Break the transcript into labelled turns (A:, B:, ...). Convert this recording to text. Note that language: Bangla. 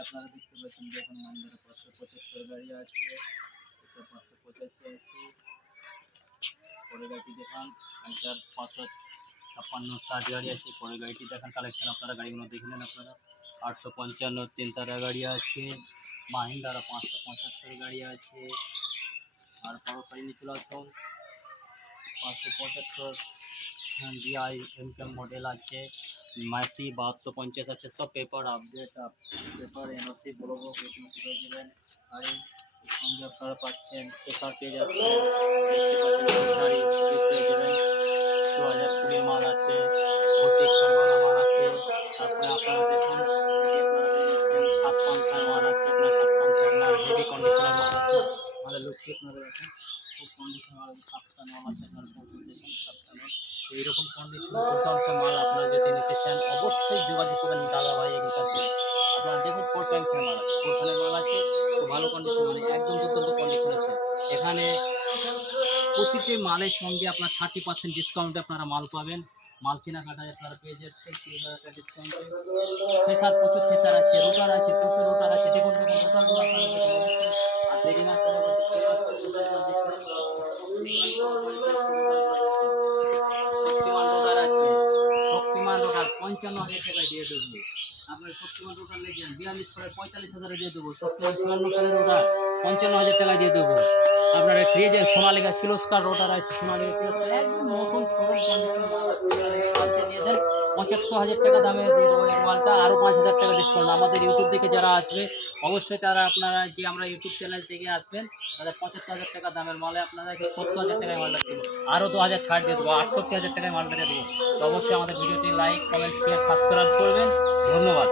A: আপনারা দেখতে পাচ্ছেন যে এখন মাইন্ডারে পাঁচশো পঁচাত্তর গাড়ি আছে এটা পাঁচশো পঁচাশি আছে পরের গাড়িটি দেখান হাজার পাঁচশো ছাপ্পান্ন ষাট গাড়ি আছে পরের গাড়িটি দেখান কালেকশন আপনারা গাড়িগুলো দেখে নেন আপনারা। আটশো পঞ্চান্ন তিন তারা গাড়ি আছে মাহিন্দারা পাঁচশো পঁচাত্তর গাড়ি আছে আর বড় গাড়ি নিয়ে চলে আসুন। পাঁচশো পঁচাত্তর ডিআই এমকেম মডেল আছে, মাসি বাহাত্তর পঞ্চাশ আছে, সব paper update paper NOC paper পেয়ে যাবেন আর সঙ্গে আপনারা পাচ্ছেন পেপার পেয়ে যাচ্ছেন মাল আছে তারপরে আপনারা খুব কন্ডিশন সাতটা আছে, আপনারা সাতটা এইরকম কন্ডিশন দুর্দান্ত মাল আপনারা যদি নিতে চান অবশ্যই যোগাযোগ করবেন দাদা ভাই এগ্রিকালচার আপনারা দেখুন ফোর টাইমসের মাল আছে ফোর টাইমের মাল আছে, খুব ভালো কন্ডিশন মানে একদম দুর্দান্ত কন্ডিশন আছে। এখানে প্রতিটি মালের সঙ্গে আপনার থার্টি পার্সেন্ট ডিসকাউন্টে আপনারা মাল পাবেন। মাল কেনাকাটায় আপনারা পেয়ে যাচ্ছেন, তিন হাজার টাকা ডিসকাউন্টে ফেসার প্রচুর ফেসার আছে, রোটার আছে, প্রচুর রোটার আছে। দেখুন দেখুন রোটারগুলো আপনারা আর শক্তিমান পঞ্চান্ন হাজার টাকায় দিয়ে দেবো। আপনার শক্তিমান রোটার লেগেন বিয়াল্লিশ করে পঁয়তাল্লিশ হাজারে দিয়ে দেবো। শক্তিমান চুয়ান্ন কালের রোটার পঞ্চান্ন হাজার টাকা দিয়ে দেবো। আপনার ফ্রিজের সোনালিকা কিলোস্কার রোটার আছে, সোনালিকা কিলোস্কার, একদম নতুন নিয়ে পঁচাত্তর হাজার টাকা দামে দিয়ে দেবো মালটা আরও পাঁচ হাজার টাকা ডিসকাউন্ট আমাদের ইউটিউব থেকে যারা আসবে অবশ্যই তারা আপনারা যে আমরা ইউটিউব চ্যানেল থেকে আসবেন, তাদের পঁচাত্তর হাজার টাকা দামের মালে আপনারা সত্তর হাজার টাকায় মালটা দেবো। আরও দু হাজার ছাড় দিয়ে দেবো, আটষট্টি হাজার টাকায় মালটা দিয়ে দেবো। অবশ্যই আমাদের ভিডিওটি লাইক কমেন্ট শেয়ার সাবস্ক্রাইব করবেন। ধন্যবাদ।